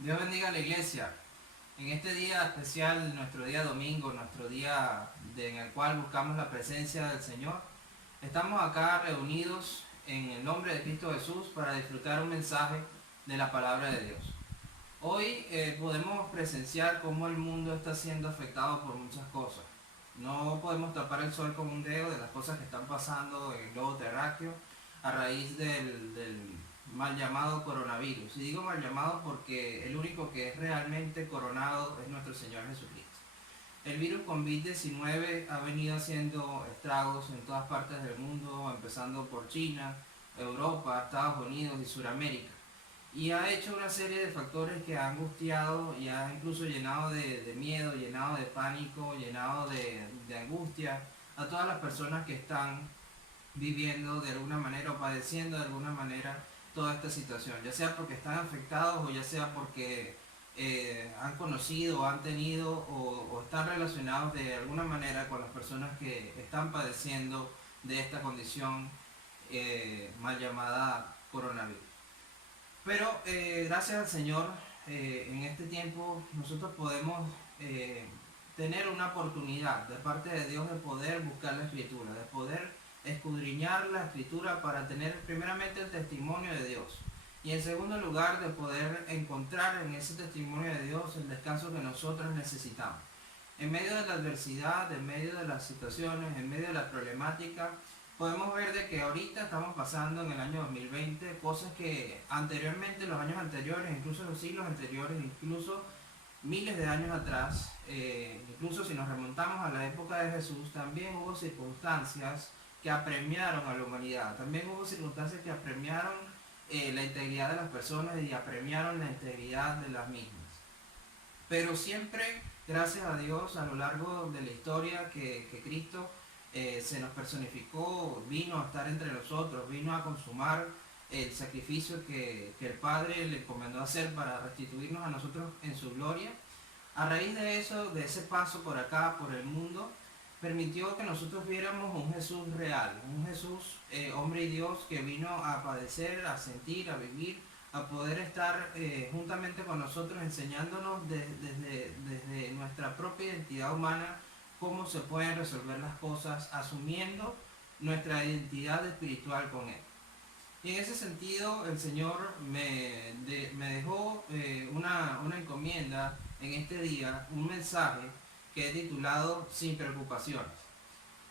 Dios bendiga a la iglesia. En este día especial, nuestro día domingo, nuestro día en el cual buscamos la presencia del Señor, estamos acá reunidos en el nombre de Cristo Jesús para disfrutar un mensaje de la palabra de Dios. Hoy podemos presenciar cómo el mundo está siendo afectado por muchas cosas. No podemos tapar el sol con un dedo de las cosas que están pasando en el globo terráqueo a raíz del mal llamado coronavirus. Y digo mal llamado porque el único que es realmente coronado es nuestro Señor Jesucristo. El virus COVID-19 ha venido haciendo estragos en todas partes del mundo, empezando por China, Europa, Estados Unidos y Sudamérica. Y ha hecho una serie de factores que ha angustiado y ha incluso llenado de miedo, llenado de pánico, llenado de angustia a todas las personas que están viviendo de alguna manera o padeciendo de alguna manera toda esta situación, ya sea porque están afectados o ya sea porque han conocido o han tenido o están relacionados de alguna manera con las personas que están padeciendo de esta condición mal llamada coronavirus. Pero gracias al Señor, en este tiempo nosotros podemos tener una oportunidad de parte de Dios de poder buscar la Escritura, de poder escudriñar la Escritura para tener primeramente el testimonio de Dios y en segundo lugar de poder encontrar en ese testimonio de Dios el descanso que nosotros necesitamos. En medio de la adversidad, en medio de las situaciones, en medio de la problemática, podemos ver de que ahorita estamos pasando en el año 2020 cosas que anteriormente, los años anteriores, incluso los siglos anteriores, incluso miles de años atrás, incluso si nos remontamos a la época de Jesús, también hubo circunstancias que apremiaron a la humanidad, también hubo circunstancias que apremiaron la integridad de las personas y apremiaron la integridad de las mismas. Pero siempre, gracias a Dios, a lo largo de la historia que Cristo se nos personificó, vino a estar entre nosotros, vino a consumar el sacrificio que el Padre le encomendó hacer para restituirnos a nosotros en su gloria. A raíz de eso, de ese paso por acá, por el mundo, permitió que nosotros viéramos un Jesús real, un Jesús hombre y Dios que vino a padecer, a sentir, a vivir, a poder estar juntamente con nosotros enseñándonos desde nuestra propia identidad humana cómo se pueden resolver las cosas asumiendo nuestra identidad espiritual con Él. Y en ese sentido el Señor me dejó una encomienda en este día, un mensaje que he titulado Sin Preocupaciones.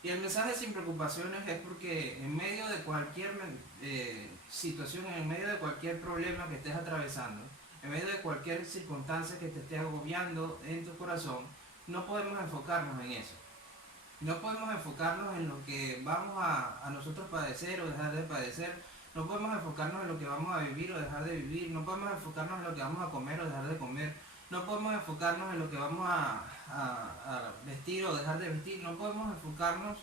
Y el mensaje Sin Preocupaciones es porque en medio de cualquier situación, en medio de cualquier problema que estés atravesando, en medio de cualquier circunstancia que te esté agobiando en tu corazón, no podemos enfocarnos en eso. No podemos enfocarnos en lo que vamos a nosotros padecer o dejar de padecer. No podemos enfocarnos en lo que vamos a vivir o dejar de vivir. No podemos enfocarnos en lo que vamos a comer o dejar de comer. No podemos enfocarnos en lo que vamos a vestir o dejar de vestir. No podemos enfocarnos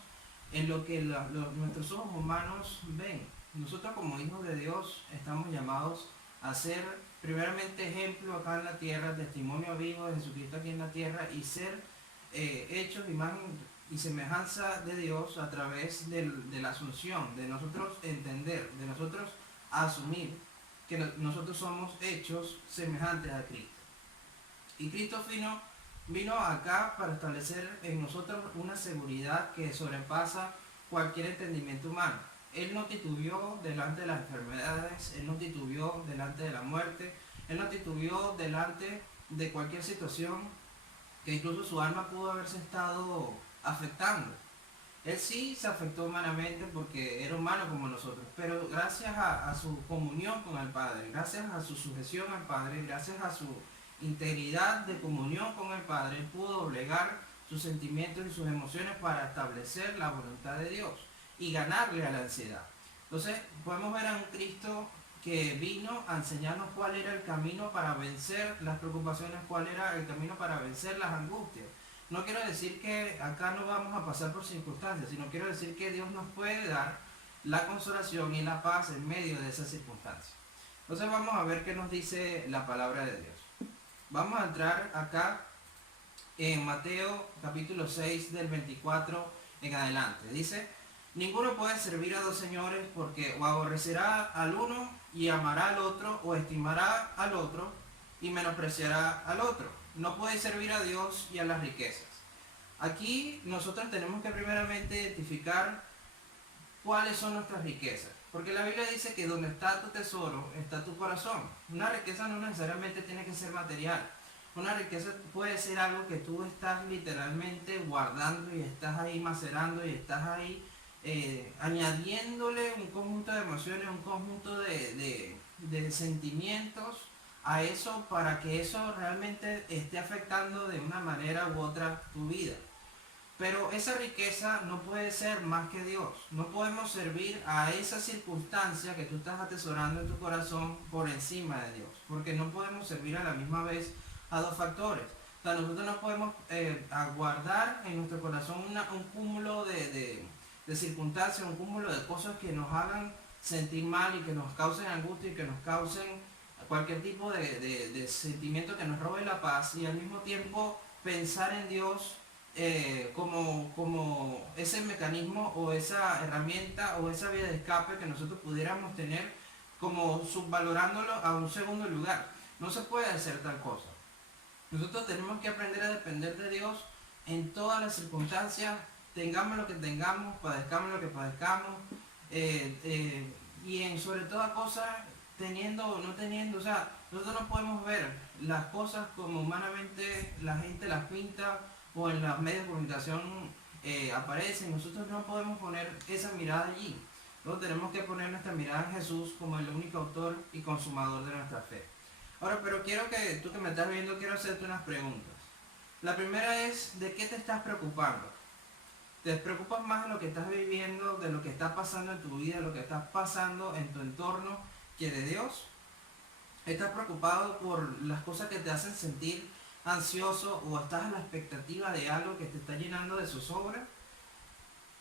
en lo que nuestros ojos humanos ven. Nosotros como hijos de Dios estamos llamados a ser primeramente ejemplo acá en la tierra, testimonio vivo de Jesucristo aquí en la tierra y ser hechos imagen y semejanza de Dios a través de la asunción, de nosotros entender, de nosotros asumir que nosotros somos hechos semejantes a Cristo. Y Cristo vino acá para establecer en nosotros una seguridad que sobrepasa cualquier entendimiento humano. Él no titubeó delante de las enfermedades, Él no titubeó delante de la muerte, Él no titubeó delante de cualquier situación que incluso su alma pudo haberse estado afectando. Él sí se afectó humanamente porque era humano como nosotros, pero gracias a su comunión con el Padre, gracias a su sujeción al Padre, gracias a su integridad de comunión con el Padre, él pudo doblegar sus sentimientos y sus emociones para establecer la voluntad de Dios y ganarle a la ansiedad. Entonces podemos ver a un Cristo que vino a enseñarnos cuál era el camino para vencer las preocupaciones, cuál era el camino para vencer las angustias. No quiero decir que acá no vamos a pasar por circunstancias, sino quiero decir que Dios nos puede dar la consolación y la paz en medio de esas circunstancias. Entonces vamos a ver qué nos dice la palabra de Dios. Vamos a entrar acá en Mateo capítulo 6 del 24 en adelante. Dice: ninguno puede servir a dos señores, porque o aborrecerá al uno y amará al otro, o estimará al otro y menospreciará al otro. No puede servir a Dios y a las riquezas. Aquí nosotros tenemos que primeramente identificar cuáles son nuestras riquezas. Porque la Biblia dice que donde está tu tesoro, está tu corazón. Una riqueza no necesariamente tiene que ser material. Una riqueza puede ser algo que tú estás literalmente guardando y estás ahí macerando y estás ahí añadiéndole un conjunto de emociones, un conjunto de sentimientos a eso para que eso realmente esté afectando de una manera u otra tu vida. Pero esa riqueza no puede ser más que Dios. No podemos servir a esa circunstancia que tú estás atesorando en tu corazón por encima de Dios. Porque no podemos servir a la misma vez a dos factores. O sea, nosotros no podemos guardar en nuestro corazón un cúmulo de circunstancias, un cúmulo de cosas que nos hagan sentir mal y que nos causen angustia y que nos causen cualquier tipo de sentimiento que nos robe la paz, y al mismo tiempo pensar en Dios como ese mecanismo o esa herramienta o esa vía de escape que nosotros pudiéramos tener, como subvalorándolo a un segundo lugar. No se puede hacer tal cosa. Nosotros tenemos que aprender a depender de Dios en todas las circunstancias, tengamos lo que tengamos, padezcamos lo que padezcamos, y en sobre toda cosa, teniendo o no teniendo. O sea, nosotros no podemos ver las cosas como humanamente la gente las pinta o en los medios de comunicación aparecen. Nosotros no podemos poner esa mirada allí. Nosotros tenemos que poner nuestra mirada en Jesús como el único autor y consumador de nuestra fe. Ahora, pero quiero que tú que me estás viendo, quiero hacerte unas preguntas. La primera es, ¿de qué te estás preocupando? ¿Te preocupas más de lo que estás viviendo, de lo que está pasando en tu vida, de lo que está pasando en tu entorno, que de Dios? ¿Estás preocupado por las cosas que te hacen sentir ansioso, o estás a la expectativa de algo que te está llenando de zozobra?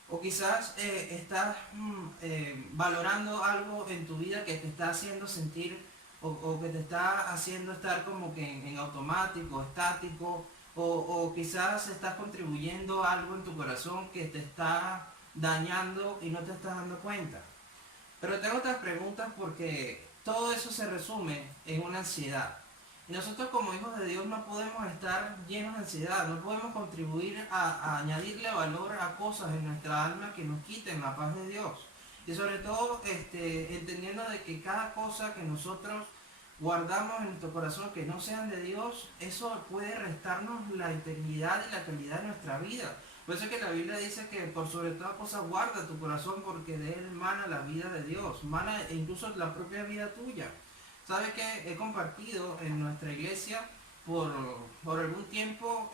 O quizás estás valorando algo en tu vida que te está haciendo sentir o que te está haciendo estar como que en automático, estático, o quizás estás contribuyendo a algo en tu corazón que te está dañando y no te estás dando cuenta. Pero tengo otras preguntas, porque todo eso se resume en una ansiedad. Y nosotros como hijos de Dios no podemos estar llenos de ansiedad, no podemos contribuir a añadirle valor a cosas en nuestra alma que nos quiten la paz de Dios. Y sobre todo entendiendo de que cada cosa que nosotros guardamos en nuestro corazón que no sean de Dios, eso puede restarnos la integridad y la calidad de nuestra vida. Por eso es que la Biblia dice que por sobre toda cosa guarda tu corazón, porque de él mana la vida de Dios, mana incluso la propia vida tuya. ¿Sabes qué? He compartido en nuestra iglesia por algún tiempo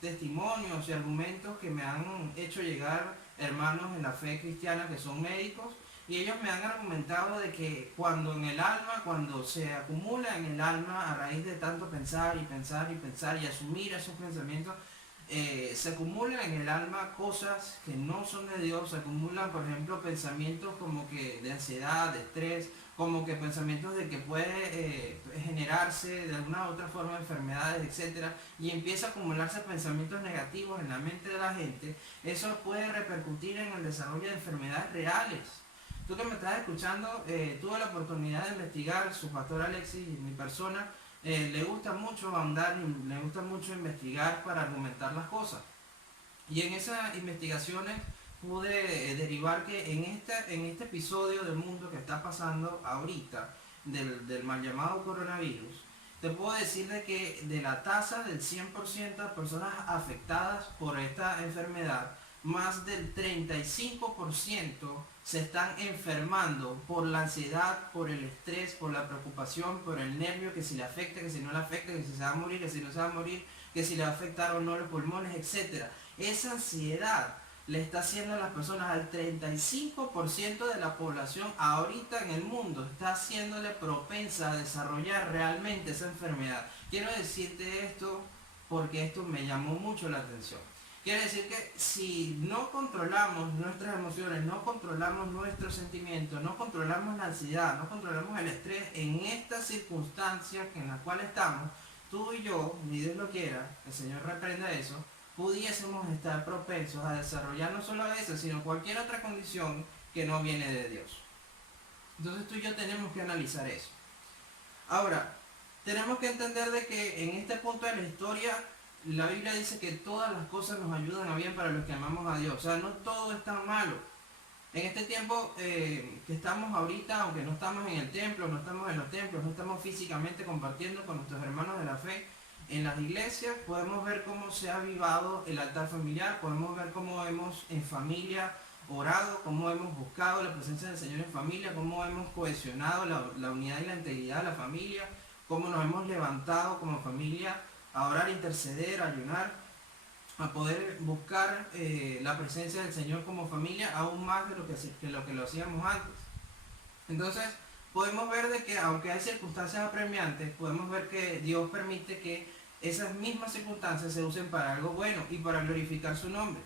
testimonios y argumentos que me han hecho llegar hermanos en la fe cristiana que son médicos, y ellos me han argumentado de que cuando se acumula en el alma a raíz de tanto pensar y pensar y pensar y asumir esos pensamientos, se acumulan en el alma cosas que no son de Dios. Se acumulan, por ejemplo, pensamientos como que de ansiedad, de estrés, como que pensamientos de que puede generarse de alguna u otra forma enfermedades, etcétera, y empieza a acumularse pensamientos negativos en la mente de la gente. Eso puede repercutir en el desarrollo de enfermedades reales. Tú que me estás escuchando, tuve la oportunidad de investigar. Su pastor Alexis y mi persona le gusta mucho ahondar y le gusta mucho investigar para argumentar las cosas. Y en esas investigaciones pude derivar que en este episodio del mundo que está pasando ahorita, del mal llamado coronavirus, te puedo decir de que de la tasa del 100% de personas afectadas por esta enfermedad, más del 35% se están enfermando por la ansiedad, por el estrés, por la preocupación, por el nervio, que si le afecta, que si no le afecta, que si se va a morir, que si no se va a morir, que si le va a afectar o no los pulmones, etc. Esa ansiedad le está haciendo a las personas, al 35% de la población ahorita en el mundo, está haciéndole propensa a desarrollar realmente esa enfermedad. Quiero decirte esto porque esto me llamó mucho la atención. Quiere decir que si no controlamos nuestras emociones, no controlamos nuestros sentimientos, no controlamos la ansiedad, no controlamos el estrés en estas circunstancias en las cuales estamos, tú y yo, ni Dios lo quiera, el Señor reprenda eso, pudiésemos estar propensos a desarrollar no solo eso, sino cualquier otra condición que no viene de Dios. Entonces tú y yo tenemos que analizar eso. Ahora, tenemos que entender de que en este punto de la historia, la Biblia dice que todas las cosas nos ayudan a bien para los que amamos a Dios. O sea, no todo es tan malo. En este tiempo que estamos ahorita, aunque no estamos en el templo, no estamos en los templos, no estamos físicamente compartiendo con nuestros hermanos de la fe, en las iglesias podemos ver cómo se ha avivado el altar familiar, podemos ver cómo hemos en familia orado, cómo hemos buscado la presencia del Señor en familia, cómo hemos cohesionado la unidad y la integridad de la familia, cómo nos hemos levantado como familia a orar, interceder, ayunar, a poder buscar la presencia del Señor como familia, aún más de lo que lo hacíamos antes. Entonces, podemos ver de que aunque hay circunstancias apremiantes, podemos ver que Dios permite que esas mismas circunstancias se usen para algo bueno y para glorificar su nombre.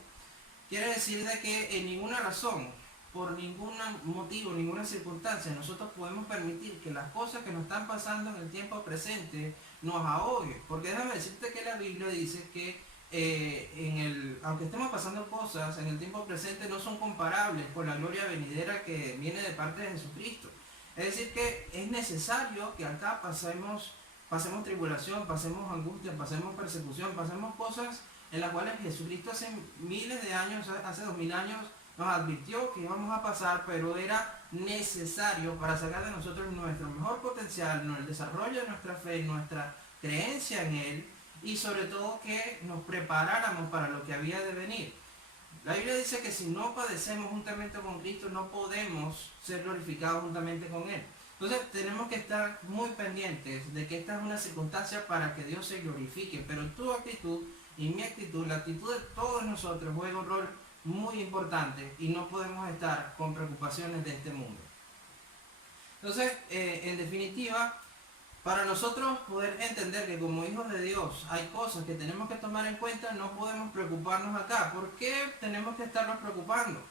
Quiere decir de que en ninguna razón, por ningún motivo, ninguna circunstancia, nosotros podemos permitir que las cosas que nos están pasando en el tiempo presente nos ahoguen. Porque déjame decirte que la Biblia dice que aunque estemos pasando cosas en el tiempo presente, no son comparables con la gloria venidera que viene de parte de Jesucristo. Es decir, que es necesario que acá pasemos tribulación, pasemos angustia, pasemos persecución, pasemos cosas en las cuales Jesucristo hace miles de años, hace 2000 años, nos advirtió que íbamos a pasar, pero era necesario para sacar de nosotros nuestro mejor potencial, el desarrollo de nuestra fe, nuestra creencia en Él, y sobre todo que nos preparáramos para lo que había de venir. La Biblia dice que si no padecemos juntamente con Cristo, no podemos ser glorificados juntamente con Él. Entonces tenemos que estar muy pendientes de que esta es una circunstancia para que Dios se glorifique, pero tu actitud y mi actitud, la actitud de todos nosotros juega un rol muy importante y no podemos estar con preocupaciones de este mundo. Entonces, en definitiva, para nosotros poder entender que como hijos de Dios hay cosas que tenemos que tomar en cuenta, no podemos preocuparnos acá. ¿Por qué tenemos que estarnos preocupando?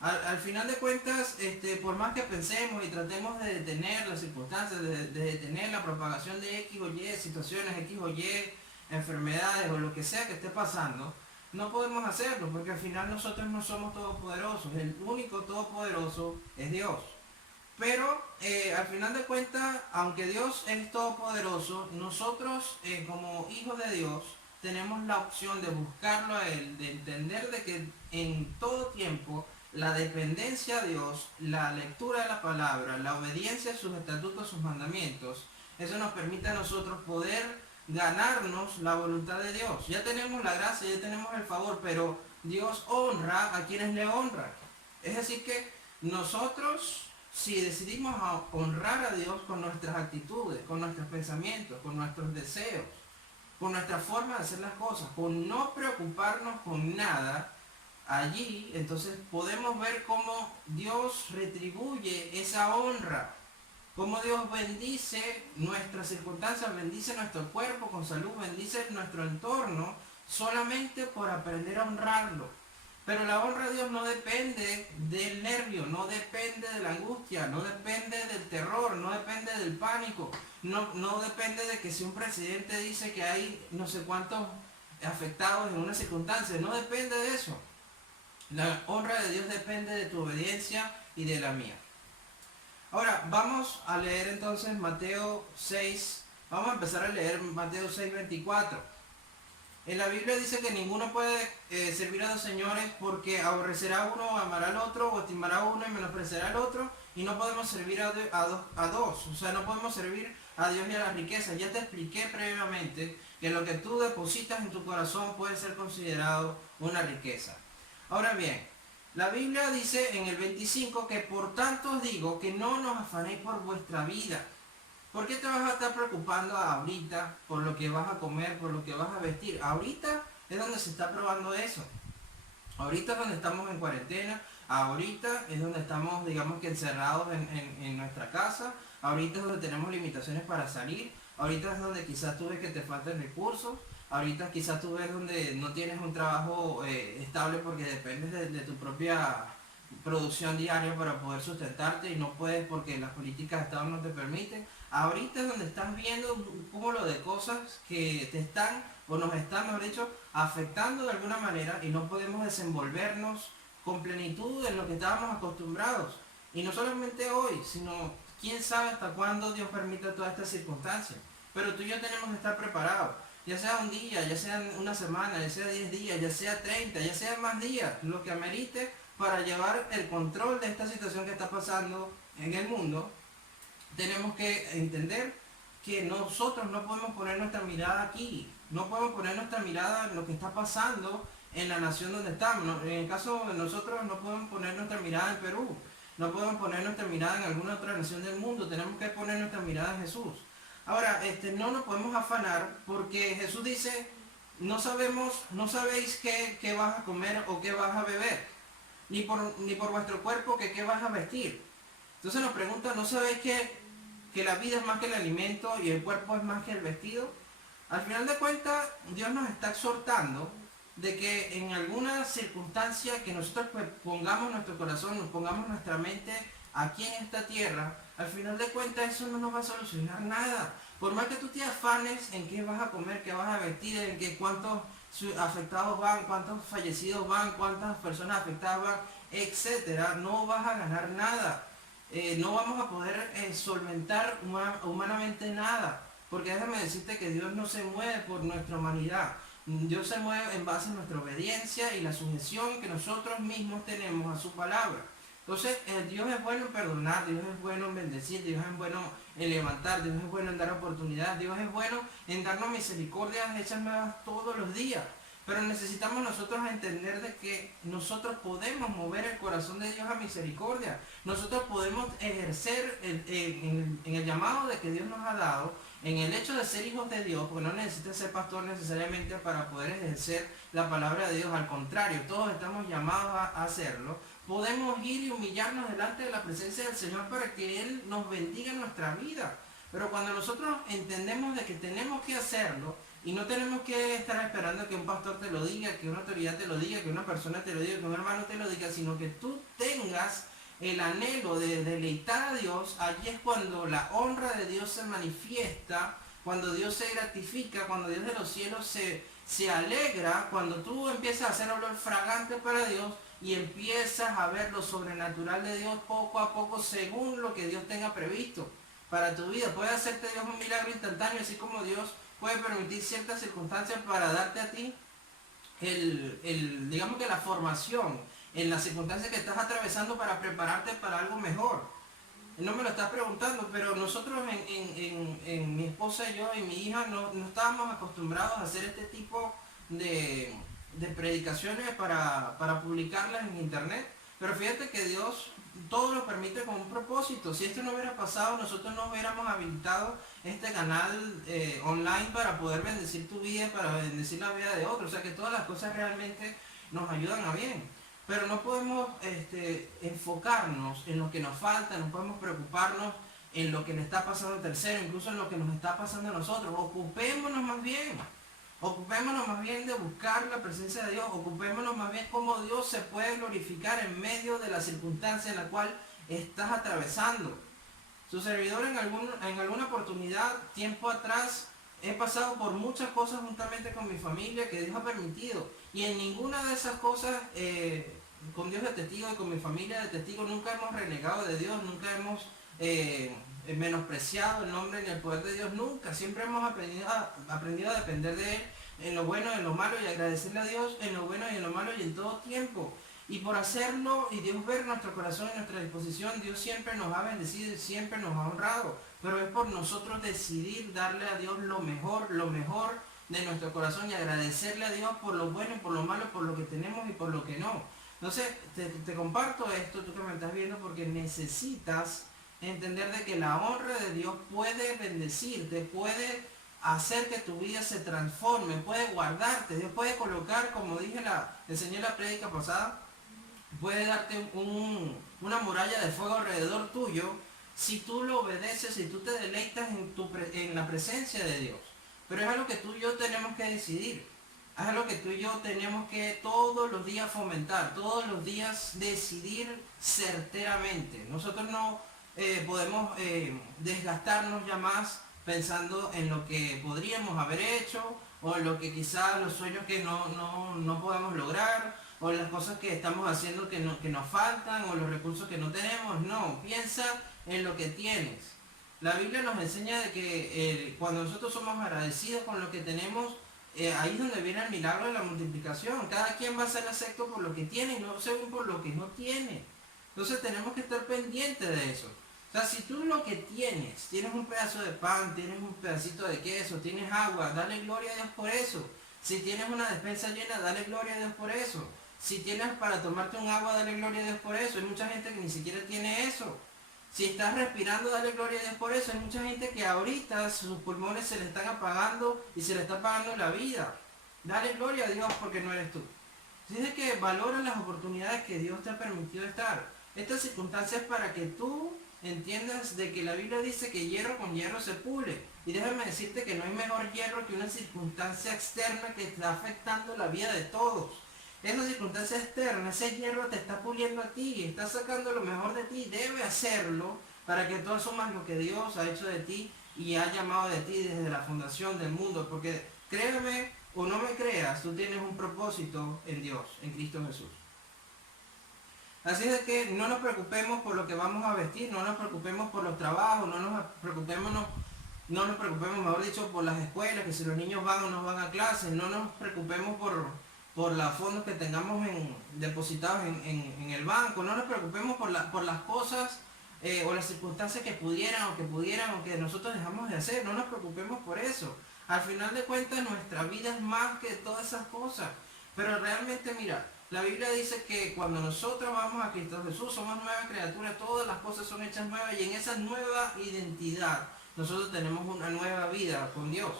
Al final de cuentas, por más que pensemos y tratemos de detener las circunstancias, de detener la propagación de X o Y, situaciones X o Y, enfermedades o lo que sea que esté pasando, no podemos hacerlo porque al final nosotros no somos todopoderosos. El único todopoderoso es Dios. Pero al final de cuentas, aunque Dios es todopoderoso, nosotros como hijos de Dios tenemos la opción de buscarlo a Él, de entender de que en todo tiempo la dependencia a Dios, la lectura de la palabra, la obediencia a sus estatutos, sus mandamientos, eso nos permite a nosotros poder ganarnos la voluntad de Dios. Ya tenemos la gracia, ya tenemos el favor, pero Dios honra a quienes le honran. Es decir que nosotros, si decidimos honrar a Dios con nuestras actitudes, con nuestros pensamientos, con nuestros deseos, con nuestra forma de hacer las cosas, con no preocuparnos con nada, allí entonces podemos ver cómo Dios retribuye esa honra, cómo Dios bendice nuestras circunstancias, bendice nuestro cuerpo con salud, bendice nuestro entorno, solamente por aprender a honrarlo. Pero la honra a Dios no depende del nervio, no depende de la angustia, no depende del terror, no depende del pánico, no depende de que si un presidente dice que hay no sé cuántos afectados en una circunstancia, no depende de eso. La honra de Dios depende de tu obediencia y de la mía. Ahora, vamos a leer entonces Mateo 6, vamos a empezar a leer Mateo 6:24. En la Biblia dice que ninguno puede servir a dos señores porque aborrecerá a uno o amará al otro, o estimará a uno y menospreciará al otro, y no podemos servir a dos. O sea, no podemos servir a Dios y a la riqueza. Ya te expliqué previamente que lo que tú depositas en tu corazón puede ser considerado una riqueza. Ahora bien, la Biblia dice en el 25 que por tanto os digo que no nos afanéis por vuestra vida. ¿Por qué te vas a estar preocupando ahorita por lo que vas a comer, por lo que vas a vestir? Ahorita es donde se está probando eso. Ahorita es donde estamos en cuarentena, ahorita es donde estamos, digamos que encerrados en nuestra casa, ahorita es donde tenemos limitaciones para salir, ahorita es donde quizás tú ves que te faltan recursos, ahorita quizás tú ves donde no tienes un trabajo estable porque dependes de tu propia producción diaria para poder sustentarte y no puedes porque las políticas de Estado no te permiten. Ahorita es donde estás viendo un cúmulo de cosas que te están, o nos están, mejor dicho, afectando de alguna manera y no podemos desenvolvernos con plenitud en lo que estábamos acostumbrados. Y no solamente hoy, sino quién sabe hasta cuándo Dios permita todas estas circunstancias. pero tú y yo tenemos que estar preparados. Ya sea un día, ya sea una semana, ya sea 10 días, ya sea 30, ya sea más días, lo que amerite para llevar el control de esta situación que está pasando en el mundo. Tenemos que entender que nosotros no podemos poner nuestra mirada aquí, no podemos poner nuestra mirada en lo que está pasando en la nación donde estamos. En el caso de nosotros no podemos poner nuestra mirada en Perú, no podemos poner nuestra mirada en alguna otra nación del mundo, tenemos que poner nuestra mirada en Jesús. Ahora, no nos podemos afanar porque Jesús dice, no sabemos, no sabéis qué vas a comer o qué vas a beber, ni por vuestro cuerpo que qué vas a vestir. Entonces nos pregunta, ¿no sabéis que la vida es más que el alimento y el cuerpo es más que el vestido? Al final de cuentas, Dios nos está exhortando de que en alguna circunstancia que nosotros pues, pongamos nuestro corazón, nos pongamos nuestra mente aquí en esta tierra, al final de cuentas eso no nos va a solucionar nada. Por más que tú te afanes en qué vas a comer, qué vas a vestir, en qué cuántos afectados van, cuántos fallecidos van, cuántas personas afectadas van, etcétera, no vas a ganar nada. No vamos a poder solventar humanamente nada, porque déjame decirte que Dios no se mueve por nuestra humanidad. Dios se mueve en base a nuestra obediencia y la sujeción que nosotros mismos tenemos a su palabra. Entonces, Dios es bueno en perdonar, Dios es bueno en bendecir, Dios es bueno en levantar, Dios es bueno en dar oportunidad, Dios es bueno en darnos misericordias hechas nuevas todos los días. Pero necesitamos nosotros entender de que nosotros podemos mover el corazón de Dios a misericordia. Nosotros podemos ejercer en el llamado de que Dios nos ha dado, en el hecho de ser hijos de Dios, porque no necesitas ser pastor necesariamente para poder ejercer la palabra de Dios. Al contrario, todos estamos llamados a hacerlo. Podemos ir y humillarnos delante de la presencia del Señor para que Él nos bendiga en nuestra vida. Pero cuando nosotros entendemos de que tenemos que hacerlo, y no tenemos que estar esperando que un pastor te lo diga, que una autoridad te lo diga, que una persona te lo diga, que un hermano te lo diga, sino que tú tengas el anhelo de deleitar a Dios, allí es cuando la honra de Dios se manifiesta, cuando Dios se gratifica, cuando Dios de los cielos se alegra, cuando tú empiezas a hacer olor fragante para Dios y empiezas a ver lo sobrenatural de Dios poco a poco según lo que Dios tenga previsto para tu vida. Puede hacerte Dios un milagro instantáneo, así como Dios puede permitir ciertas circunstancias para darte a ti digamos que la formación en las circunstancias que estás atravesando para prepararte para algo mejor. No me lo estás preguntando, pero nosotros en mi esposa y yo y mi hija no estábamos acostumbrados a hacer este tipo de predicaciones para publicarlas en internet. Pero fíjate que Dios todo lo permite con un propósito. Si esto no hubiera pasado, nosotros no hubiéramos habilitado este canal online para poder bendecir tu vida, para bendecir la vida de otros. O sea que todas las cosas realmente nos ayudan a bien. Pero no podemos enfocarnos en lo que nos falta, no podemos preocuparnos en lo que le está pasando al tercero, incluso en lo que nos está pasando a nosotros. Ocupémonos más bien de buscar la presencia de Dios, ocupémonos más bien cómo Dios se puede glorificar en medio de la circunstancia en la cual estás atravesando. Su servidor en alguna oportunidad, tiempo atrás, he pasado por muchas cosas juntamente con mi familia que Dios ha permitido. Y en ninguna de esas cosas, con Dios de testigo y con mi familia de testigo, nunca hemos renegado de Dios, nunca hemos menospreciado el nombre ni el poder de Dios, nunca. Siempre hemos aprendido a depender de Él en lo bueno y en lo malo y agradecerle a Dios en lo bueno y en lo malo y en todo tiempo. Y por hacerlo y Dios ver nuestro corazón y nuestra disposición, Dios siempre nos ha bendecido y siempre nos ha honrado. Pero es por nosotros decidir darle a Dios lo mejor de nuestro corazón y agradecerle a Dios por lo bueno y por lo malo, por lo que tenemos y por lo que no. Entonces, te comparto esto, tú que me estás viendo, porque necesitas entender de que la honra de Dios puede bendecirte, puede hacer que tu vida se transforme, puede guardarte. Dios puede colocar, como dije, enseñé en la prédica pasada, puede darte una muralla de fuego alrededor tuyo si tú lo obedeces, si tú te deleitas en la presencia de Dios. Pero es algo que tú y yo tenemos que decidir. Es algo que tú y yo tenemos que todos los días fomentar, todos los días decidir certeramente. Nosotros no podemos desgastarnos ya más pensando en lo que podríamos haber hecho o en lo que quizás los sueños que no podemos lograr o las cosas que estamos haciendo que nos faltan o los recursos que no tenemos. No, piensa en lo que tienes. La Biblia nos enseña de que cuando nosotros somos agradecidos con lo que tenemos, ahí es donde viene el milagro de la multiplicación. Cada quien va a ser acepto por lo que tiene y no según por lo que no tiene. Entonces tenemos que estar pendientes de eso. O sea, si tú lo que tienes un pedazo de pan, tienes un pedacito de queso, tienes agua, dale gloria a Dios por eso. Si tienes una despensa llena, dale gloria a Dios por eso. Si tienes para tomarte un agua, dale gloria a Dios por eso. Hay mucha gente que ni siquiera tiene eso. Si estás respirando, dale gloria a Dios por eso. Hay mucha gente que ahorita sus pulmones se le están apagando y se le está apagando la vida. Dale gloria a Dios porque no eres tú. Dice que valora las oportunidades que Dios te ha permitido estar. Estas circunstancias para que tú entiendas de que la Biblia dice que hierro con hierro se pule. Y déjame decirte que no hay mejor hierro que una circunstancia externa que está afectando la vida de todos. Esa circunstancia externa, ese hierro te está puliendo a ti, está sacando lo mejor de ti, debe hacerlo para que tú asumas lo que Dios ha hecho de ti y ha llamado de ti desde la fundación del mundo. Porque créeme o no me creas, tú tienes un propósito en Dios, en Cristo Jesús. Así es que no nos preocupemos por lo que vamos a vestir, no nos preocupemos por los trabajos, no nos preocupemos, mejor dicho, por las escuelas, que si los niños van o no van a clases, no nos preocupemos por los fondos que tengamos depositados en el banco, no nos preocupemos por las cosas o las circunstancias que pudieran o que nosotros dejamos de hacer, no nos preocupemos por eso. Al final de cuentas nuestra vida es más que todas esas cosas, pero realmente mira, la Biblia dice que cuando nosotros vamos a Cristo Jesús somos nuevas criaturas, todas las cosas son hechas nuevas y en esa nueva identidad nosotros tenemos una nueva vida con Dios.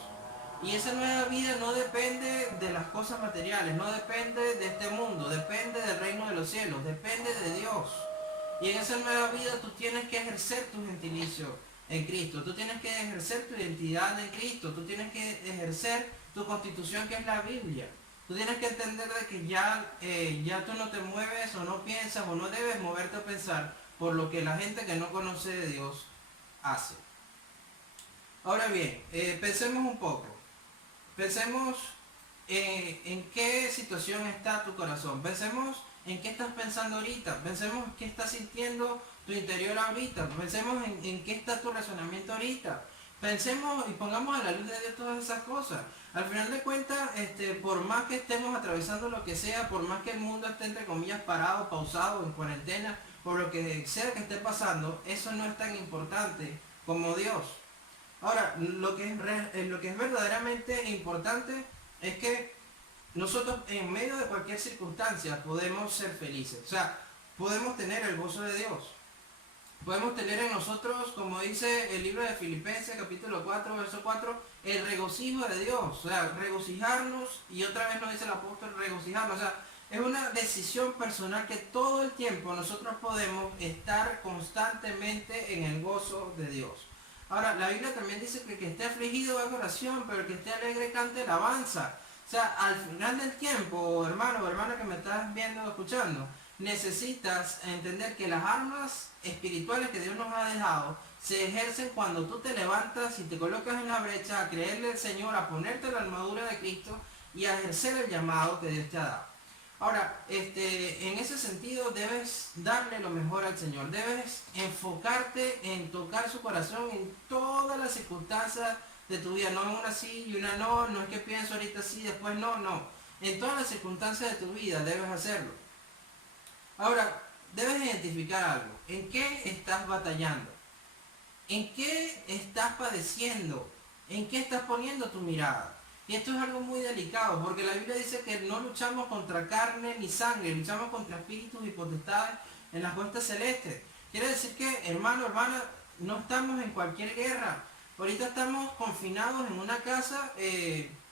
Y esa nueva vida no depende de las cosas materiales, no depende de este mundo, depende del reino de los cielos, depende de Dios. Y en esa nueva vida tú tienes que ejercer tu gentilicio en Cristo, tú tienes que ejercer tu identidad en Cristo, tú tienes que ejercer tu constitución que es la Biblia. Tú tienes que entender de que ya tú no te mueves o no piensas o no debes moverte a pensar por lo que la gente que no conoce de Dios hace. Ahora bien, pensemos un poco. Pensemos en qué situación está tu corazón. Pensemos en qué estás pensando ahorita. Pensemos en qué estás sintiendo tu interior ahorita. Pensemos en qué está tu razonamiento ahorita. Pensemos y pongamos a la luz de Dios todas esas cosas. Al final de cuentas, por más que estemos atravesando lo que sea, por más que el mundo esté entre comillas parado, pausado, en cuarentena, por lo que sea que esté pasando, eso no es tan importante como Dios. Ahora, lo que es verdaderamente importante es que nosotros en medio de cualquier circunstancia podemos ser felices. O sea, podemos tener el gozo de Dios. Podemos tener en nosotros, como dice el libro de Filipenses, capítulo 4, verso 4, el regocijo de Dios. O sea, regocijarnos, y otra vez nos dice el apóstol, regocijarnos. O sea, es una decisión personal que todo el tiempo nosotros podemos estar constantemente en el gozo de Dios. Ahora, la Biblia también dice que el que esté afligido haga oración, pero el que esté alegre cante alabanza. O sea, al final del tiempo, hermano o hermana que me estás viendo o escuchando, necesitas entender que las armas espirituales que Dios nos ha dejado se ejercen cuando tú te levantas y te colocas en la brecha a creerle al Señor, a ponerte la armadura de Cristo y a ejercer el llamado que Dios te ha dado. Ahora, en ese sentido debes darle lo mejor al Señor, debes enfocarte en tocar su corazón en todas las circunstancias de tu vida, no en una sí y una no, no es que pienso ahorita sí, después no, no. En todas las circunstancias de tu vida debes hacerlo. Ahora, debes identificar algo. ¿En qué estás batallando? ¿En qué estás padeciendo? ¿En qué estás poniendo tu mirada? Y esto es algo muy delicado, porque la Biblia dice que no luchamos contra carne ni sangre, luchamos contra espíritus y potestades en las huestes celestes. Quiere decir que, hermano, hermana, no estamos en cualquier guerra. Ahorita estamos confinados en una casa,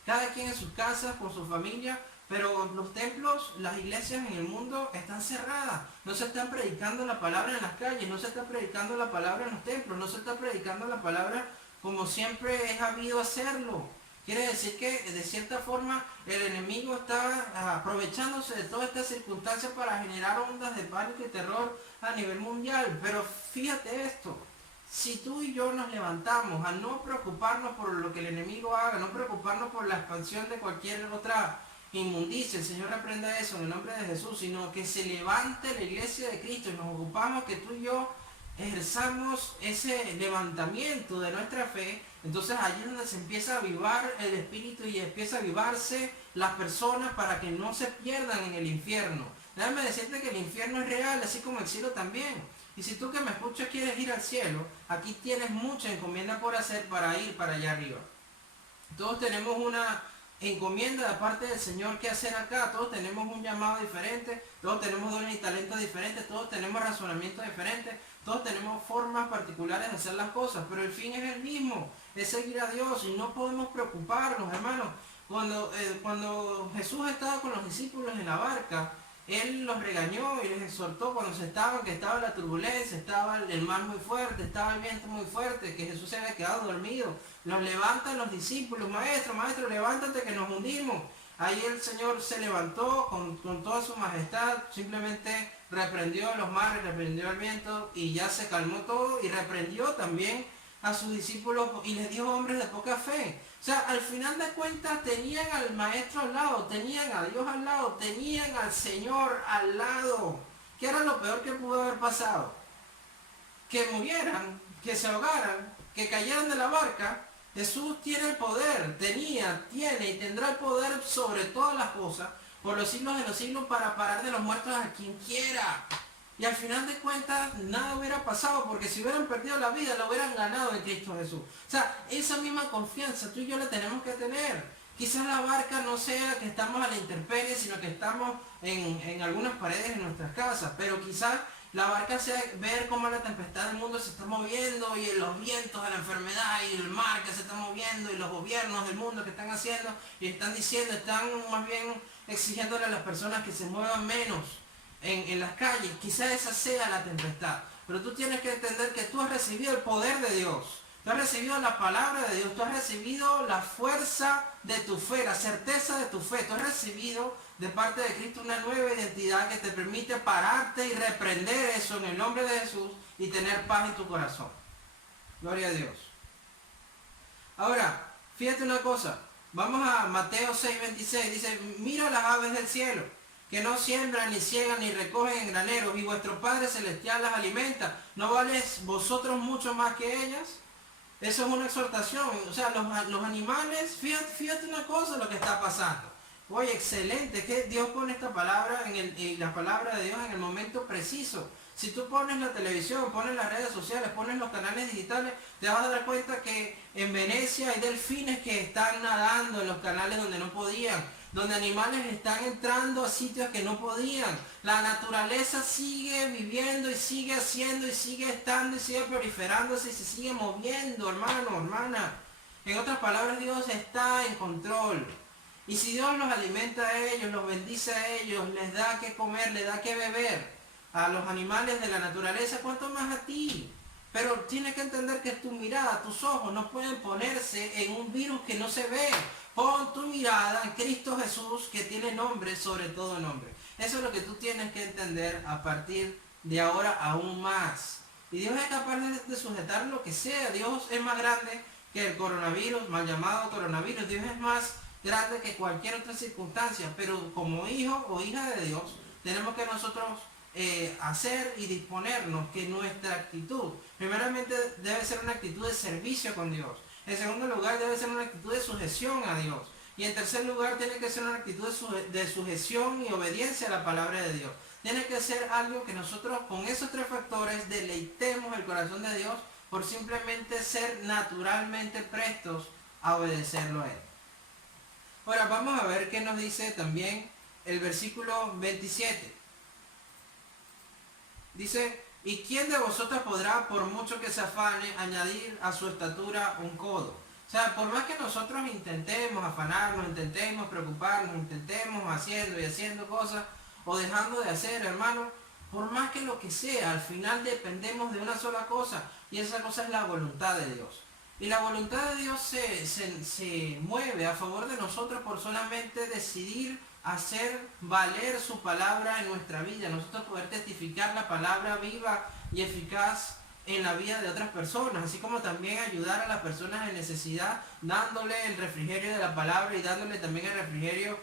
cada quien en sus casas, con su familia, pero los templos, las iglesias en el mundo están cerradas. No se está predicando la palabra en las calles, no se está predicando la palabra en los templos, no se está predicando la palabra como siempre es habido hacerlo. Quiere decir que de cierta forma el enemigo está aprovechándose de todas estas circunstancias para generar ondas de pánico y terror a nivel mundial. Pero fíjate esto, si tú y yo nos levantamos a no preocuparnos por lo que el enemigo haga, no preocuparnos por la expansión de cualquier otra inmundicia, el Señor reprenda eso en el nombre de Jesús, sino que se levante la iglesia de Cristo y nos ocupamos que tú y yo ejerzamos ese levantamiento de nuestra fe, entonces allí es donde se empieza a avivar el espíritu y empieza a avivarse las personas para que no se pierdan en el infierno. Déjame decirte que el infierno es real, así como el cielo también. Y si tú que me escuchas quieres ir al cielo, aquí tienes mucha encomienda por hacer para ir para allá arriba. Todos tenemos una encomienda de parte del Señor que hacer acá, todos tenemos un llamado diferente, todos tenemos dones y talentos diferentes, todos tenemos razonamientos diferentes, todos tenemos formas particulares de hacer las cosas, pero el fin es el mismo, es seguir a Dios y no podemos preocuparnos, hermanos. Cuando Jesús estaba con los discípulos en la barca, Él los regañó y les exhortó cuando que estaba la turbulencia, estaba el mar muy fuerte, estaba el viento muy fuerte, que Jesús se había quedado dormido. Los levantan los discípulos, maestro, levántate que nos hundimos. Ahí el Señor se levantó con toda su majestad, simplemente reprendió los mares, reprendió el viento y ya se calmó todo, y reprendió también a sus discípulos y les dijo: hombres de poca fe. O sea, al final de cuentas tenían al maestro al lado, tenían a Dios al lado, tenían al Señor al lado. ¿Qué era lo peor que pudo haber pasado? Que murieran, que se ahogaran, que cayeran de la barca. Jesús tiene el poder, tiene y tendrá el poder sobre todas las cosas por los siglos de los siglos para parar de los muertos a quien quiera. Y al final de cuentas nada hubiera pasado, porque si hubieran perdido la vida, la hubieran ganado en Cristo Jesús. O sea, esa misma confianza tú y yo la tenemos que tener. Quizás la barca no sea que estamos a la intemperie, sino que estamos en algunas paredes de nuestras casas, pero quizás la barca sea ver cómo la tempestad del mundo se está moviendo, y los vientos de la enfermedad y el mar que se está moviendo, y los gobiernos del mundo que están haciendo y están más bien exigiéndole a las personas que se muevan menos en las calles. Quizás esa sea la tempestad, pero tú tienes que entender que tú has recibido el poder de Dios, tú has recibido la palabra de Dios, tú has recibido la fuerza de tu fe, la certeza de tu fe, tú has recibido de parte de Cristo una nueva identidad que te permite pararte y reprender eso en el nombre de Jesús y tener paz en tu corazón. Gloria a Dios. Ahora, fíjate una cosa, vamos a Mateo 6:26, dice: mira las aves del cielo, que no siembran, ni ciegan, ni recogen en graneros, y vuestro Padre Celestial las alimenta. ¿No valéis vosotros mucho más que ellas? Eso es una exhortación. O sea, los animales, fíjate una cosa lo que está pasando. Oye, excelente, que Dios pone esta palabra la palabra de Dios en el momento preciso. Si tú pones la televisión, pones las redes sociales, pones los canales digitales, te vas a dar cuenta que en Venecia hay delfines que están nadando en los canales donde no podían, donde animales están entrando a sitios que no podían. La naturaleza sigue viviendo y sigue haciendo y sigue estando y sigue proliferándose y se sigue moviendo, hermano, hermana. En otras palabras, Dios está en control. Y si Dios los alimenta a ellos, los bendice a ellos, les da que comer, les da que beber a los animales de la naturaleza, ¿cuánto más a ti? Pero tienes que entender que tu mirada, tus ojos no pueden ponerse en un virus que no se ve. Pon tu mirada en Cristo Jesús, que tiene nombre sobre todo nombre. Eso es lo que tú tienes que entender a partir de ahora aún más. Y Dios es capaz de sujetar lo que sea. Dios es más grande que el coronavirus, mal llamado coronavirus. Dios es más grande que cualquier otra circunstancia, pero como hijo o hija de Dios tenemos que nosotros hacer y disponernos que nuestra actitud primeramente debe ser una actitud de servicio con Dios, en segundo lugar debe ser una actitud de sujeción a Dios, y en tercer lugar tiene que ser una actitud de sujeción y obediencia a la palabra de Dios. Tiene que ser algo que nosotros con esos tres factores deleitemos el corazón de Dios por simplemente ser naturalmente prestos a obedecerlo a Él. Ahora vamos a ver qué nos dice también el versículo 27. Dice: ¿y quién de vosotros podrá, por mucho que se afane, añadir a su estatura un codo? O sea, por más que nosotros intentemos afanarnos, intentemos preocuparnos, intentemos haciendo cosas o dejando de hacer, hermano, por más que lo que sea, al final dependemos de una sola cosa, y esa cosa es la voluntad de Dios. Y la voluntad de Dios se mueve a favor de nosotros por solamente decidir hacer valer su palabra en nuestra vida. Nosotros poder testificar la palabra viva y eficaz en la vida de otras personas, así como también ayudar a las personas en necesidad, dándole el refrigerio de la palabra y dándole también el refrigerio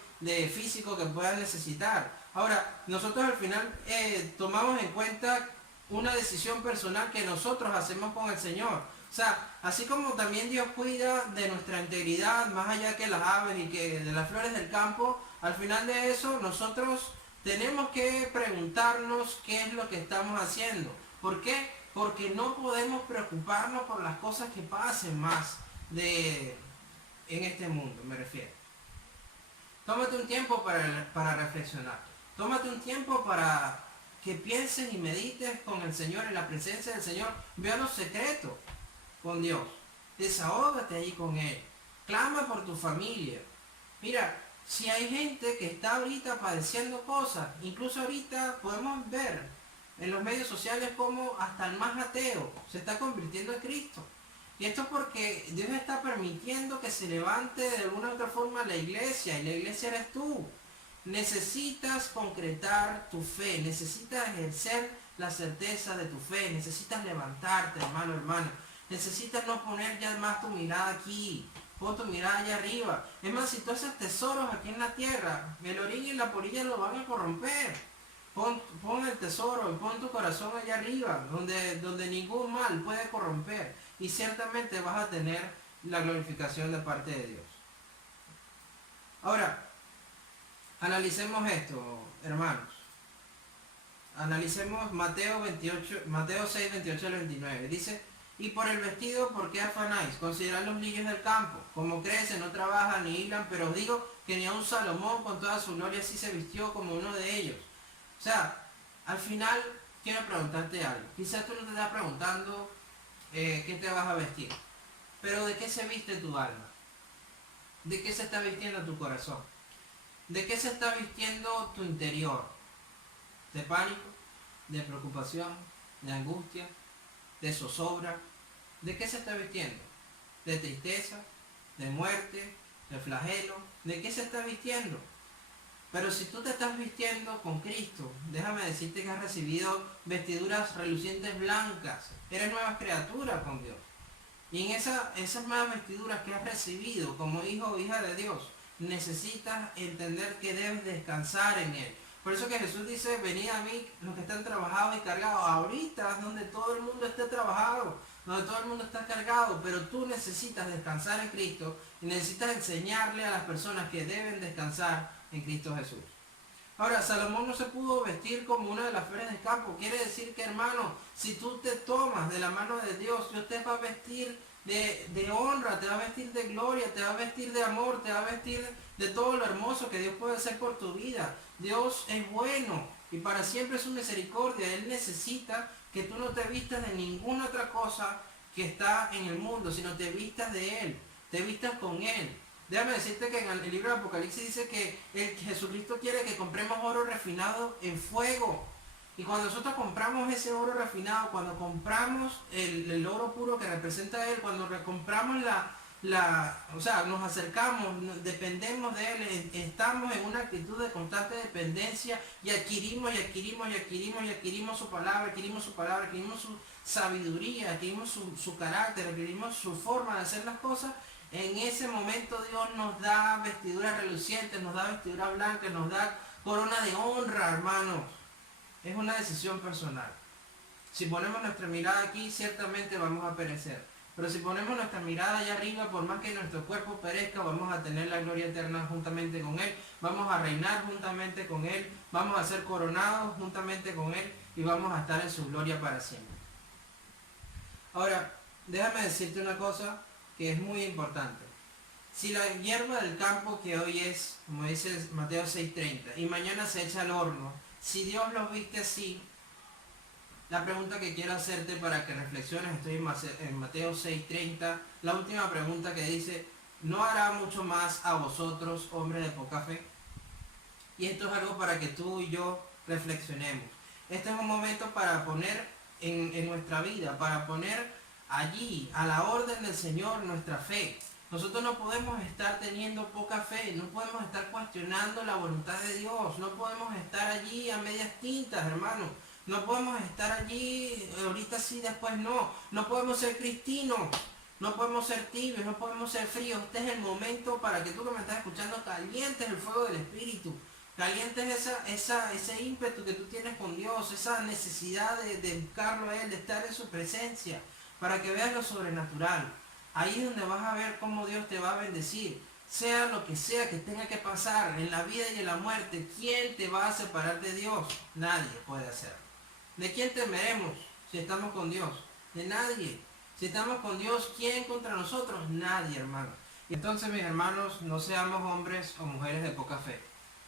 físico que puedan necesitar. Ahora, nosotros al final tomamos en cuenta una decisión personal que nosotros hacemos con el Señor. O sea, así como también Dios cuida de nuestra integridad, más allá que las aves y que de las flores del campo, al final de eso nosotros tenemos que preguntarnos qué es lo que estamos haciendo. ¿Por qué? Porque no podemos preocuparnos por las cosas que pasen más en este mundo, me refiero. Tómate un tiempo para reflexionar. Tómate un tiempo para que pienses y medites con el Señor, en la presencia del Señor. Ve a los secretos con Dios. Desahógate ahí con Él. Clama por tu familia. Mira, si hay gente que está ahorita padeciendo cosas, incluso ahorita podemos ver en los medios sociales como hasta el más ateo se está convirtiendo en Cristo. Y esto es porque Dios está permitiendo que se levante de alguna u otra forma la iglesia, y la iglesia eres tú. Necesitas concretar tu fe, necesitas ejercer la certeza de tu fe, necesitas levantarte, hermano, hermana. Necesitas no poner ya más tu mirada aquí, pon tu mirada allá arriba. Es más, si tú haces tesoros aquí en la tierra, el orín y la polilla lo van a corromper. Pon el tesoro y pon tu corazón allá arriba, donde ningún mal puede corromper. Y ciertamente vas a tener la glorificación de parte de Dios. Ahora, analicemos esto, hermanos. Analicemos Mateo 6, 28 al 29. Dice: y por el vestido, ¿por qué afanáis? Considerad los lirios del campo, como crecen, no trabajan ni hilan, pero os digo que ni aun Salomón con toda su gloria así se vistió como uno de ellos. O sea, al final quiero preguntarte algo. Quizás tú no te estás preguntando qué te vas a vestir, pero ¿de qué se viste tu alma? ¿De qué se está vistiendo tu corazón? ¿De qué se está vistiendo tu interior? ¿De pánico? ¿De preocupación? ¿De angustia? ¿De zozobra? ¿De qué se está vistiendo? ¿De tristeza? ¿De muerte? ¿De flagelo? ¿De qué se está vistiendo? Pero si tú te estás vistiendo con Cristo, déjame decirte que has recibido vestiduras relucientes blancas. Eres nueva criatura con Dios. Y en esas nuevas vestiduras que has recibido como hijo o hija de Dios, necesitas entender que debes descansar en Él. Por eso que Jesús dice: venid a mí los que están trabajados y cargados. Ahorita es donde todo el mundo esté trabajado, donde todo el mundo está cargado, pero tú necesitas descansar en Cristo y necesitas enseñarle a las personas que deben descansar en Cristo Jesús. Ahora, Salomón no se pudo vestir como una de las flores del campo. Quiere decir que, hermano, si tú te tomas de la mano de Dios te va a vestir de honra, te va a vestir de gloria, te va a vestir de amor, te va a vestir de todo lo hermoso que Dios puede hacer por tu vida. Dios es bueno y para siempre es su misericordia. Él necesita que tú no te vistas de ninguna otra cosa que está en el mundo, sino te vistas de Él, te vistas con Él. Déjame decirte que en el libro de Apocalipsis dice que Jesucristo quiere que compremos oro refinado en fuego. Y cuando nosotros compramos ese oro refinado, cuando compramos el oro puro que representa a Él, cuando compramos o sea, nos acercamos, dependemos de Él, estamos en una actitud de constante dependencia y adquirimos su palabra, adquirimos su sabiduría, adquirimos su carácter, adquirimos su forma de hacer las cosas. En ese momento Dios nos da vestiduras relucientes, nos da vestiduras blancas, nos da corona de honra, hermanos. Es una decisión personal. Si ponemos nuestra mirada aquí, ciertamente vamos a perecer. Pero si ponemos nuestra mirada allá arriba, por más que nuestro cuerpo perezca, vamos a tener la gloria eterna juntamente con Él. Vamos a reinar juntamente con Él. Vamos a ser coronados juntamente con Él. Y vamos a estar en su gloria para siempre. Ahora, déjame decirte una cosa que es muy importante. Si la hierba del campo que hoy es, como dice Mateo 6:30, y mañana se echa al horno, si Dios los viste así, la pregunta que quiero hacerte para que reflexiones, estoy en Mateo 6:30, la última pregunta que dice: ¿no hará mucho más a vosotros, hombres de poca fe? Y esto es algo para que tú y yo reflexionemos. Este es un momento para poner en nuestra vida, para poner allí, a la orden del Señor, nuestra fe. Nosotros no podemos estar teniendo poca fe, no podemos estar cuestionando la voluntad de Dios, no podemos estar allí a medias tintas, hermano. No podemos estar allí, ahorita sí, después no. No podemos ser cristinos, no podemos ser tibios, no podemos ser fríos. Este es el momento para que tú que me estás escuchando calientes el fuego del Espíritu. Calientes ese ímpetu que tú tienes con Dios, esa necesidad de buscarlo a Él, de estar en su presencia, para que veas lo sobrenatural. Ahí es donde vas a ver cómo Dios te va a bendecir. Sea lo que sea que tenga que pasar en la vida y en la muerte, ¿quién te va a separar de Dios? Nadie puede hacerlo. ¿De quién temeremos si estamos con Dios? De nadie. Si estamos con Dios, ¿quién contra nosotros? Nadie, hermano. Entonces, mis hermanos, no seamos hombres o mujeres de poca fe.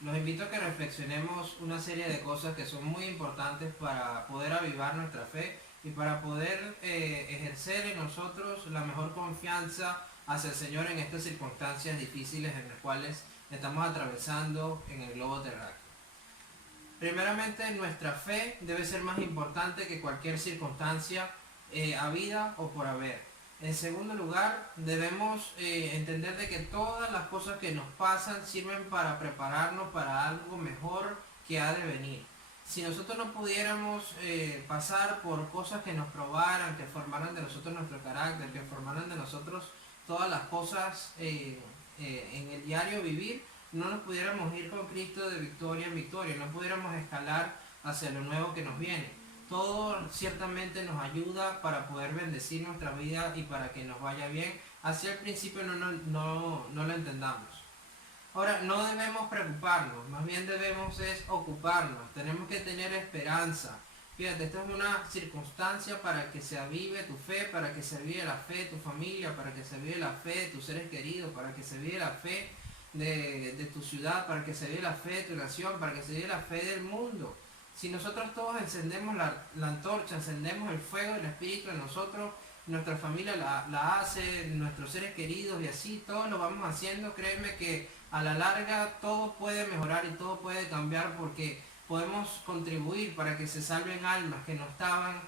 Los invito a que reflexionemos una serie de cosas que son muy importantes para poder avivar nuestra fe y para poder ejercer en nosotros la mejor confianza hacia el Señor en estas circunstancias difíciles en las cuales estamos atravesando en el globo terráqueo. Primeramente, nuestra fe debe ser más importante que cualquier circunstancia habida o por haber. En segundo lugar, debemos entender de que todas las cosas que nos pasan sirven para prepararnos para algo mejor que ha de venir. Si nosotros no pudiéramos pasar por cosas que nos probaran, que formaran de nosotros nuestro carácter, que formaran de nosotros todas las cosas en el diario vivir, no nos pudiéramos ir con Cristo de victoria en victoria, no pudiéramos escalar hacia lo nuevo que nos viene. Todo ciertamente nos ayuda para poder bendecir nuestra vida y para que nos vaya bien. Así al principio no lo entendamos. Ahora, no debemos preocuparnos, más bien debemos ocuparnos. Tenemos que tener esperanza. Fíjate, esta es una circunstancia para que se avive tu fe, para que se avive la fe de tu familia, para que se avive la fe de tus seres queridos, para que se avive la fe de tu ciudad, para que se avive la fe de tu nación, para que se avive la fe del mundo. Si nosotros todos encendemos la antorcha, encendemos el fuego del Espíritu en nosotros, nuestra familia la hace, nuestros seres queridos y así, todos lo vamos haciendo, créeme que a la larga todo puede mejorar y todo puede cambiar porque podemos contribuir para que se salven almas que no estaban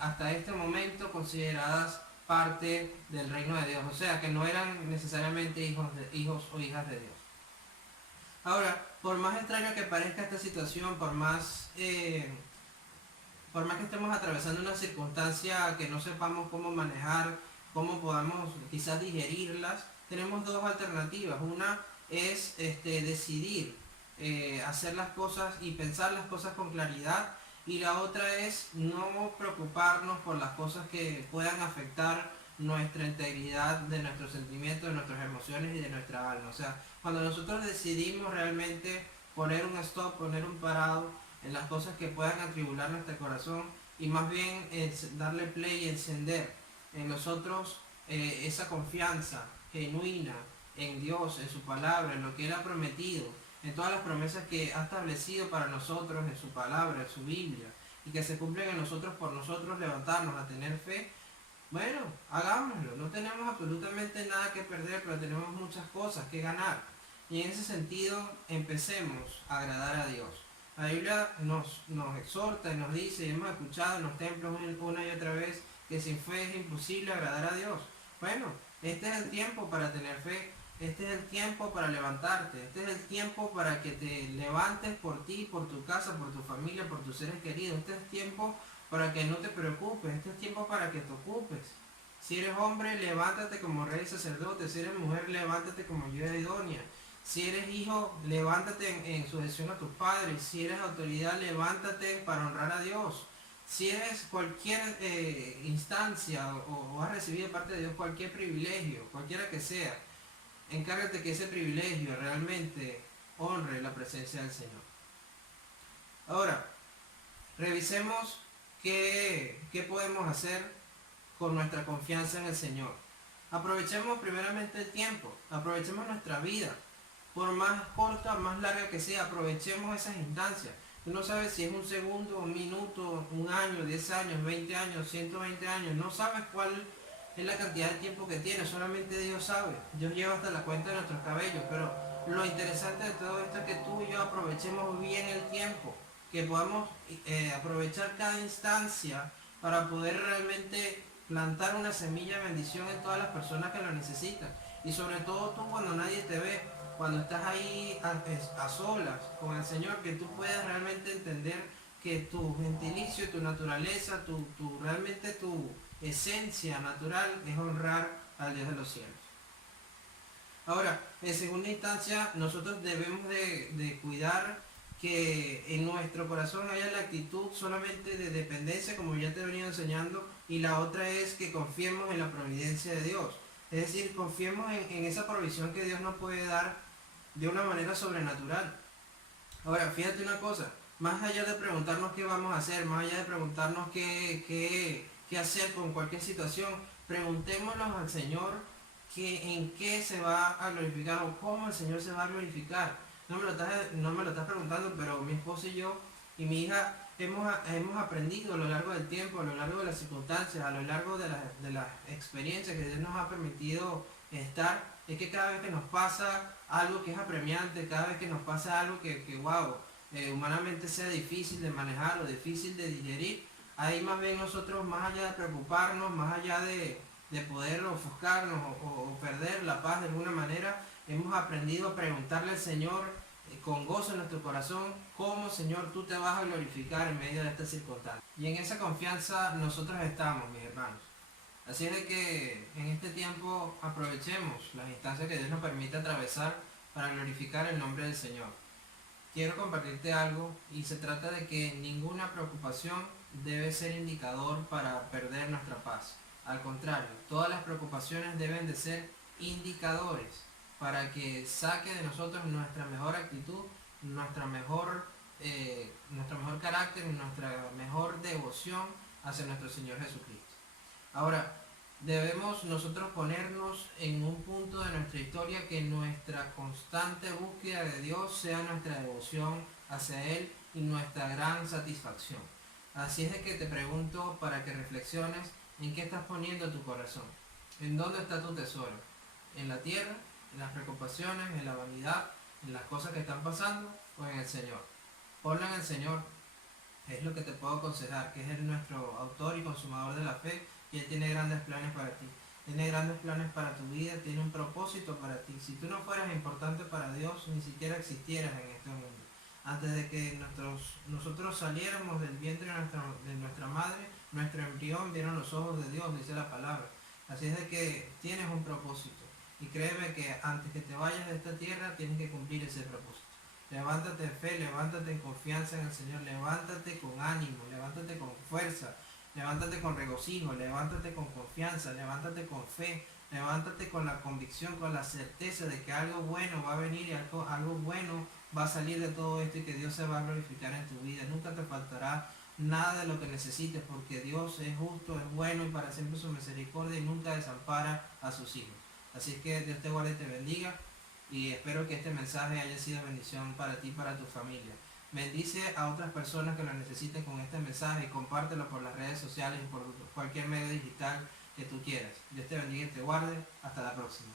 hasta este momento consideradas parte del reino de Dios, o sea, que no eran necesariamente hijos o hijas de Dios. Ahora, por más extraño que parezca esta situación, por más que estemos atravesando una circunstancia que no sepamos cómo manejar, cómo podamos quizás digerirlas, tenemos dos alternativas. Una es decidir hacer las cosas y pensar las cosas con claridad, y la otra es no preocuparnos por las cosas que puedan afectar nuestra integridad de nuestros sentimientos, de nuestras emociones y de nuestra alma. O sea, cuando nosotros decidimos realmente poner un stop, poner un parado en las cosas que puedan atribular nuestro corazón y más bien darle play y encender en nosotros esa confianza genuina en Dios, en su palabra, en lo que Él ha prometido, en todas las promesas que ha establecido para nosotros en su palabra, en su Biblia, y que se cumplen en nosotros por nosotros levantarnos a tener fe. Bueno, hagámoslo, no tenemos absolutamente nada que perder, pero tenemos muchas cosas que ganar. Y en ese sentido, empecemos a agradar a Dios. La Biblia nos exhorta y nos dice, y hemos escuchado en los templos una y otra vez, que sin fe es imposible agradar a Dios. Bueno, este es el tiempo para tener fe, este es el tiempo para levantarte, este es el tiempo para que te levantes por ti, por tu casa, por tu familia, por tus seres queridos. Este es el tiempo para que no te preocupes, este es tiempo para que te ocupes. Si eres hombre, levántate como rey sacerdote. Si eres mujer, levántate como ayuda idónea. Si eres hijo, levántate en sujeción a tus padres. Si eres autoridad, levántate para honrar a Dios. Si eres cualquier instancia o has recibido de parte de Dios cualquier privilegio, cualquiera que sea, encárgate que ese privilegio realmente honre la presencia del Señor. Ahora, revisemos qué podemos hacer con nuestra confianza en el Señor. Aprovechemos primeramente el tiempo, aprovechemos nuestra vida, por más corta o más larga que sea, aprovechemos esas instancias. Tú no sabes si es un segundo, un minuto, un año, 10 años, 20 años, 120 años, no sabes cuál es la cantidad de tiempo que tiene, solamente Dios sabe. Dios lleva hasta la cuenta de nuestros cabellos, pero lo interesante de todo esto es que tú y yo aprovechemos bien el tiempo, que podamos aprovechar cada instancia para poder realmente plantar una semilla de bendición en todas las personas que lo necesitan. Y sobre todo tú cuando nadie te ve, cuando estás ahí a solas con el Señor, que tú puedas realmente entender que tu gentilicio, tu naturaleza, realmente tu esencia natural es honrar al Dios de los cielos. Ahora, en segunda instancia, nosotros debemos de cuidar que en nuestro corazón haya la actitud solamente de dependencia, como ya te he venido enseñando, y la otra es que confiemos en la providencia de Dios. Es decir, confiemos en esa provisión que Dios nos puede dar de una manera sobrenatural. Ahora, fíjate una cosa, más allá de preguntarnos qué vamos a hacer, más allá de preguntarnos qué hacer con cualquier situación, preguntémonos al Señor en qué se va a glorificar o cómo el Señor se va a glorificar. No me lo estás preguntando, pero mi esposo y yo y mi hija hemos aprendido a lo largo del tiempo, a lo largo de las circunstancias, a lo largo de las experiencias que Dios nos ha permitido estar, es que cada vez que nos pasa algo que es apremiante, cada vez que nos pasa algo que wow, humanamente sea difícil de manejar o difícil de digerir, ahí más bien nosotros, más allá de preocuparnos, más allá de poder ofuscarnos o perder la paz de alguna manera, hemos aprendido a preguntarle al Señor con gozo en nuestro corazón, cómo Señor tú te vas a glorificar en medio de esta circunstancia. Y en esa confianza nosotros estamos, mis hermanos. Así es de que en este tiempo aprovechemos las instancias que Dios nos permite atravesar para glorificar el nombre del Señor. Quiero compartirte algo y se trata de que ninguna preocupación debe ser indicador para perder nuestra paz. Al contrario, todas las preocupaciones deben de ser indicadores para que saque de nosotros nuestra mejor actitud, nuestro mejor carácter, nuestra mejor devoción hacia nuestro Señor Jesucristo. Ahora, debemos nosotros ponernos en un punto de nuestra historia que nuestra constante búsqueda de Dios sea nuestra devoción hacia Él y nuestra gran satisfacción. Así es de que te pregunto para que reflexiones en qué estás poniendo tu corazón. ¿En dónde está tu tesoro? ¿En la tierra? ¿En las preocupaciones? ¿En la vanidad? ¿En las cosas que están pasando? ¿O en el Señor? Ponlo en el Señor. Es lo que te puedo aconsejar, que es nuestro autor y consumador de la fe, y Él tiene grandes planes para ti. Tiene grandes planes para tu vida, tiene un propósito para ti. Si tú no fueras importante para Dios, ni siquiera existieras en este mundo. Antes de que nosotros saliéramos del vientre de nuestra madre, nuestro embrión vieron los ojos de Dios, dice la palabra. Así es de que tienes un propósito. Y créeme que antes que te vayas de esta tierra, tienes que cumplir ese propósito. Levántate en fe, levántate en confianza en el Señor, levántate con ánimo, levántate con fuerza, levántate con regocijo, levántate con confianza, levántate con fe, levántate con la convicción, con la certeza de que algo bueno va a venir y algo bueno va a salir de todo esto y que Dios se va a glorificar en tu vida. Nunca te faltará nada de lo que necesites porque Dios es justo, es bueno y para siempre su misericordia y nunca desampara a sus hijos. Así que Dios te guarde y te bendiga. Y espero que este mensaje haya sido bendición para ti y para tu familia. Bendice a otras personas que lo necesiten con este mensaje y compártelo por las redes sociales y por cualquier medio digital que tú quieras. Dios te bendiga y te guarde. Hasta la próxima.